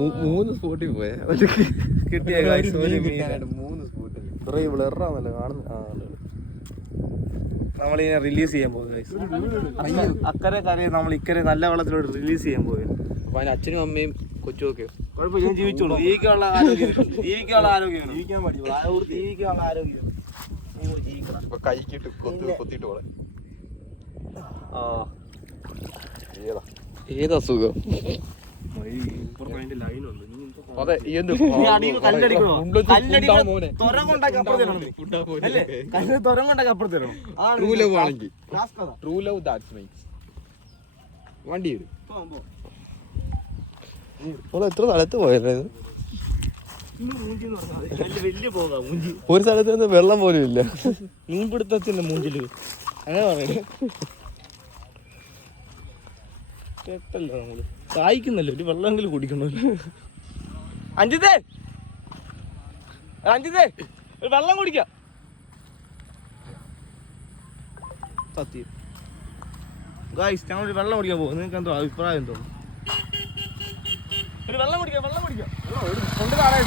3 സ്പോട്ടിൽ പോയ കിട്ടിയ 3 സ്പോട്ടിൽ കുറെ ബ്ലറാന്നല്ലോ കാണുന്നു. നമ്മളിങ്ങനെ റിലീസ് ചെയ്യാൻ പോകുന്നത് അക്കരെ കരയെ നമ്മൾ ഇക്കരെ നല്ല വെള്ളത്തിലോട്ട് റിലീസ് ചെയ്യാൻ പോയത്. അപ്പൊ അതിന് അച്ഛനും അമ്മയും കൊച്ചുമൊക്കെ കുഴപ്പമില്ല, ഞാൻ ജീവിച്ചോളൂ. ജീവിക്കാനുള്ള ആരോഗ്യം, ജീവിക്കാനുള്ള ആരോഗ്യം, ജീവിക്കാൻ പറ്റും, ജീവിക്കാനുള്ള ആരോഗ്യം ജീവിക്കണം. ഇപ്പൊ കൈക്കിട്ട് കൊത്തിയിട്ട് പോലെ ഏതാ സുഖം. അതെ വണ്ടി എത്ര സ്ഥലത്ത് പോയത്? ഒരു സ്ഥലത്ത് നിന്ന് വെള്ളം പോലും ഇല്ല. മീൻപിടുത്തത്തിന്റെ മൂഞ്ചില് അങ്ങനെ പറയുന്നത് കേട്ടല്ലോ. നമ്മള് കായ്ക്കുന്നല്ലോ, ഒരു വെള്ളമെങ്കിലും കുടിക്കണല്ലോ. അഞ്ജിതേ ഒരു വെള്ളം കുടിക്കാം. സത്യം ഗായ്സ്, ഞങ്ങളൊരു വെള്ളം കുടിക്കാൻ പോകും. നിങ്ങൾക്ക് എന്തോ അഭിപ്രായം എന്തോ? ഒരു വെള്ളം കുടിക്കാം കൊണ്ട് കാണാൻ